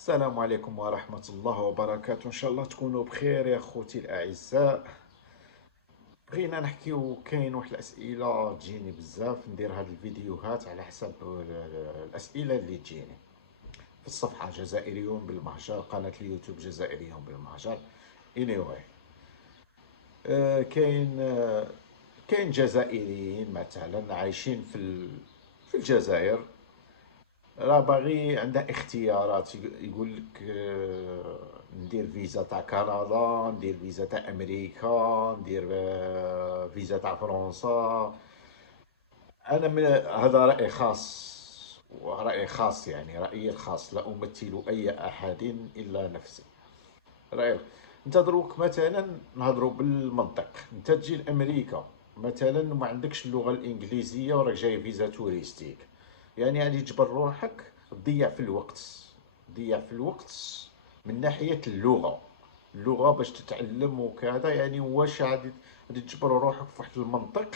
السلام عليكم ورحمة الله وبركاته، إن شاء الله تكونوا بخير يا خوتي الأعزاء. بغينا نحكيو، كاين واحد الأسئلة تجيني بزاف، ندير هاد الفيديوهات على حسب الأسئلة اللي تجيني في الصفحة جزائريون بالمهجر، قناة اليوتيوب جزائريون بالمهجر. anyway، كاين كاين جزائريين مثلا عايشين في الجزائر، راه باغي عندها اختيارات. يقول لك ندير فيزا تاع كندا، ندير فيزا تاع امريكا، ندير فيزا تاع فرنسا. انا من هذا راي خاص، ورأي خاص يعني رأيي الخاص، لا أمثل أي أحد إلا نفسي. رأيك أنت دروك مثلا نهضروا بالمنطق، أنت تجي لأمريكا مثلا وما عندكش اللغة الإنجليزية وراك جاي فيزا توريستيك، يعني غادي تجبر روحك تضيع في الوقت، تضيع في الوقت من ناحية اللغة باش تتعلم وكذا. يعني واش غادي تجبر روحك في واحد المنطق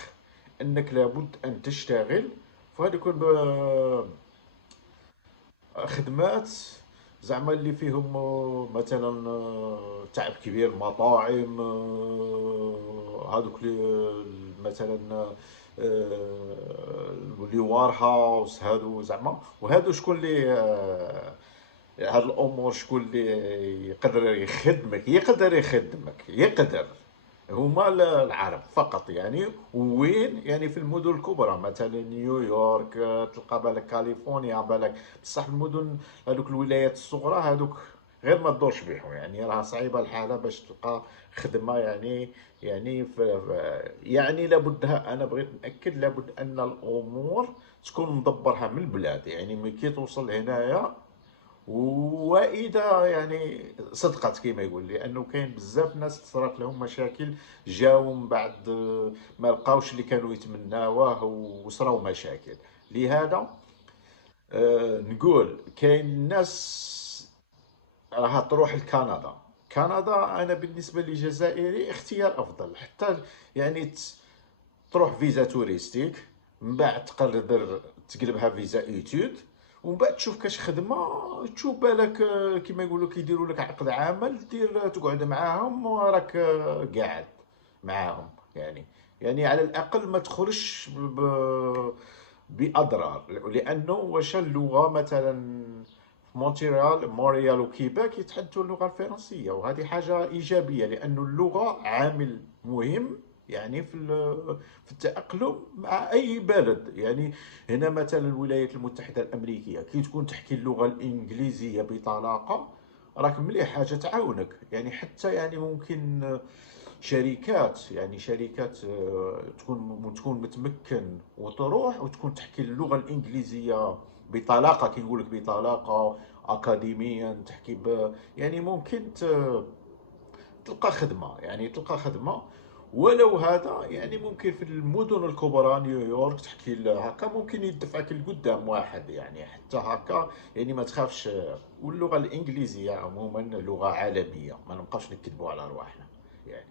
انك لابد ان تشتغل فهذوك خدمات زعما اللي فيهم مثلا تعب كبير، مطاعم، هذوك مثلا اللي وار هاوس هادو زعما. وهادو شكون اللي هاد الامور شكون اللي يقدر هما العرب فقط. يعني وين؟ يعني في المدن الكبرى مثلا نيويورك، تلقى بالك كاليفورنيا بالك. بصح المدن هذوك الولايات الصغرى هذوك غير ما تدورش بيهم، يعني راه صعيبه الحاله باش تلقى خدمه. يعني لابدها، انا بغيت ناكد لابد ان الامور تكون مدبرها من البلاد، يعني ملي كي توصل هنايا. واذا يعني صدقت كما يقول، لانه كاين بزاف ناس صارت لهم مشاكل، جاوا من بعد ما لقاوش اللي كانوا يتمناوه وصراو مشاكل. لهذا نقول كاين ناس راح تروح لكندا. كندا انا بالنسبه لي جزائري اختيار افضل، حتى يعني تروح فيزا توريستيك، من بعد تقرر تقلبها فيزا ايتود، ومن بعد تشوف كاش خدمه، تشوف بالك كيما يقولوا كيديروا لك عقد عمل، دير تقعد معاهم وراك قاعد معاهم. يعني على الاقل ما تخرجش باضرار، لانه واش اللغه مثلا في مونتريال وكيباك يتحدثوا اللغه الفرنسيه، وهذه حاجه ايجابيه لانه اللغه عامل مهم يعني في التأقلم مع أي بلد. يعني هنا مثلا الولايات المتحدة الأمريكية كي تكون تحكي اللغة الإنجليزية بطلاقة، راك مليح، حاجة تعاونك. يعني حتى يعني ممكن شركات، يعني شركات تكون متمكن وتروح وتكون تحكي اللغة الإنجليزية بطلاقة، كي نقول لك بطلاقة أكاديميا تحكي يعني ممكن تلقى خدمة، يعني تلقى خدمة. ولو هذا يعني ممكن في المدن الكبرى نيويورك تحكي هكا ممكن يدفعك لقدام واحد، يعني حتى هكا يعني ما تخافش. واللغة الإنجليزية عموما لغة عالمية، ما نبقاش نكذبوا على رواحنا. يعني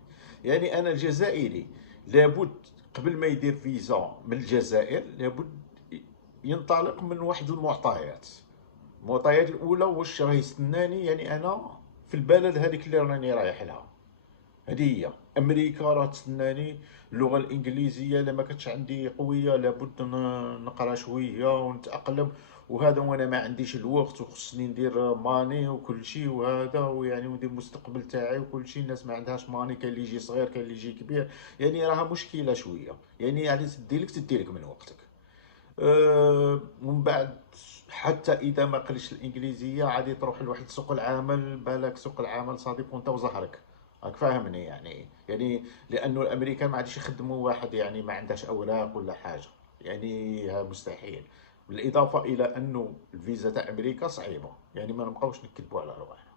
يعني أنا الجزائري لابد قبل ما يدير فيزا من الجزائر لابد ينطلق من واحد المعطيات الأولى، واش راه يستناني يعني أنا في البلد هذيك اللي راني رايح لها. هذه هي امريكا راه تسناني اللغه الانجليزيه، الا ما كانتش عندي قويه لابد نقرا شويه ونتاقلم. وهذا وانا ما عنديش الوقت وخصني ندير ماني وكل شيء، وهذا ويعني وندير المستقبل تاعي وكل شيء. الناس ما عندهاش ماني، كاين اللي يجي صغير كاين اللي يجي كبير، يعني راها مشكله شويه. يعني تديلك من وقتك. ومن بعد حتى اذا ما قلش الانجليزيه عادي تروح لواحد سوق العمل، بالك سوق العمل صديق وانت وزهرك. راك فاهمني؟ يعني لانه الامريكان ما عادش يخدموا واحد يعني ما عندهاش اوراق ولا حاجه، يعني مستحيل. بالاضافه الى انه الفيزا تاع امريكا صعيبه، يعني ما نبقاوش نكذبوا على رواحنا.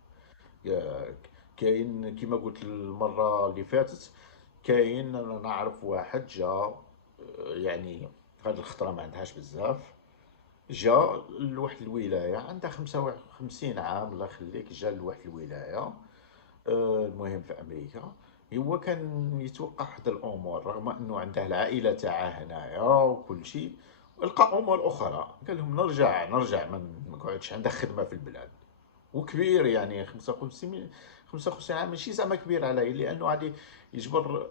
يا- كاين كيما قلت المره اللي فاتت، كاين انا نعرف واحد جا، يعني هاد الخطره ما عندهاش بزاف، جا لواحد الولايه عندها 55 عام، الله يخليك، جا لواحد الولايه المهم في امريكا. هو كان يتوقع واحد الامور، رغم انه عنده العائله تاعه هنايا وكل شيء، لقى امور اخرى. قال لهم نرجع ما نقعدش، عنده خدمه في البلاد. وكبير يعني 55 عام ماشي زعما كبير عليه، لانه غادي يجبر.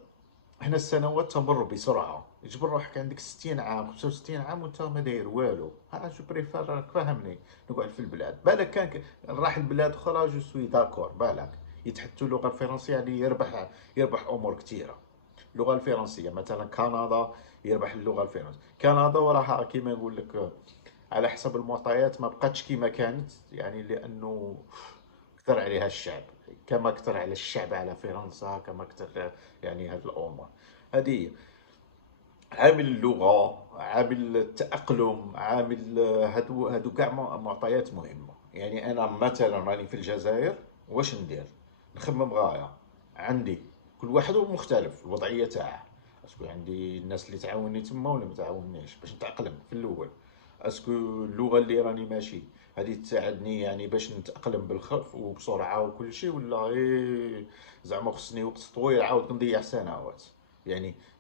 حنا السنوات تمر بسرعه، يجبر روحك عندك 60 عام 65 عام وانت ما داير والو. ها جو بريفير، راك فاهمني، نقعد في البلاد. بالك كان راح لبلاد اخرى جو سوي داكور، بالك يتحدثوا اللغه الفرنسيه يعني يربح امور كثيره. اللغه الفرنسيه مثلا كندا، يربح اللغه الفرنسيه. كندا وراها كيما نقول لك على حسب المعطيات ما بقاتش كيما كانت، يعني لانه كثر عليها الشعب، كما كثر على الشعب على فرنسا، كما كثر يعني هذه الامور. هذه عامل اللغه، عامل التاقلم، عامل هادو كاع معطيات مهمه. يعني انا مثلا راني في الجزائر، واش ندير؟ نخمم غايه. عندي كل واحد مختلف الوضعيه تاعه. اسكو عندي الناس اللي تعاوني تما ولا ما تعاونيش باش نتاقلم في الاول؟ اسكو اللغه اللي راني ماشي هذه تساعدني يعني باش نتاقلم بالخف وبسرعه وكل شيء، ولا زعما خصني وقت طويل عاود نضيع سنوات؟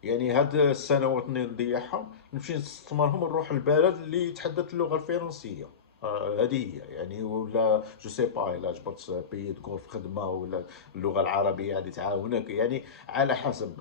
يعني هاد السنوات اللي نضيعهم نمشي نستثمرهم نروح البلد اللي يتحدث اللغه الفرنسيه. هذه هي يعني. ولا جو سي با الا جبرت بي تكون في خدمه، ولا اللغه العربيه هذه تعاونك يعني على حسب.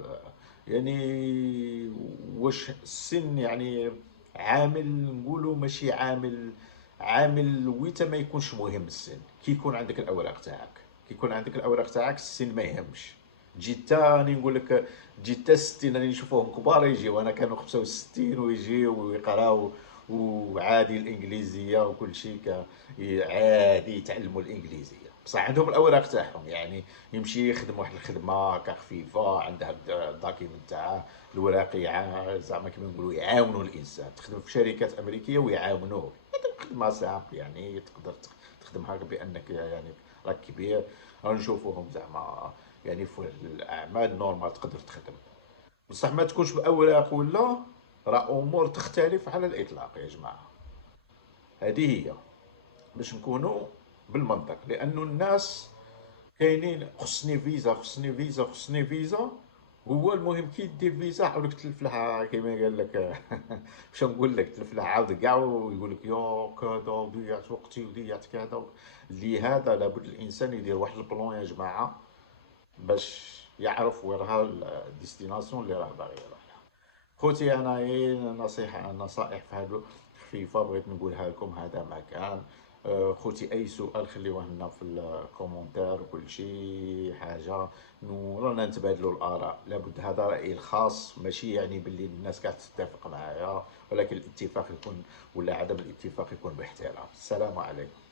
يعني واش السن يعني عامل؟ نقولوا ماشي عامل. عامل ويتا ما يكونش مهم السن، كي يكون عندك الاوراق تاعك. كي يكون عندك الاوراق تاعك السن ما يهمش. جيت راني نقول لك، جيت 60 راني نشوفوهم كبار يجيو، انا كانوا 65 ويجيو ويقراو، وعادي الانجليزيه وكل شيء عادي يتعلموا الانجليزيه. بصح عندهم الاوراق تاعهم، يعني يمشي يخدم واحد الخدمه هكا خفيفه، عندها الداكيمنت تاعها الوراقي، زعما كيما نقولوا يعاونوا الانسان. تخدم في شركات امريكيه ويعاونوه، خدمه سامبل يعني تقدر تخدم هكا بانك يعني راك كبير. نشوفوهم زعما يعني في الاعمال نورمال تقدر تخدم، بصح ما تكونش باوراق ولا. راه امور تختلف على الاطلاق يا جماعه. هذه هي باش نكونوا بالمنطق. لانه الناس كاينين خصني فيزا، خصني فيزا، خصني فيزا. هو المهم كي دير فيزا عاودك تلف لها كيما قال لك باش نقول لك تلف لها عاود كاع، ويقول لك يا كذا ضيعت وقتي وضيعت كذا. لهذا لابد الانسان يدير واحد البلان يا جماعه، باش يعرف وين راه الديستيناسيون اللي راه باغي يروح لها. خوتي انا نصائح في هادو خفيفه بغيت نقولها لكم. هذا ما كان. خوتي اي سؤال خليوه لنا في الكومنتار وكل شيء حاجه. رانا نتبادلوا الاراء. لابد هذا رايي الخاص، ماشي يعني باللي الناس كاع تتفق معايا، ولكن الاتفاق يكون، ولا عدم الاتفاق يكون باحترام. السلام عليكم.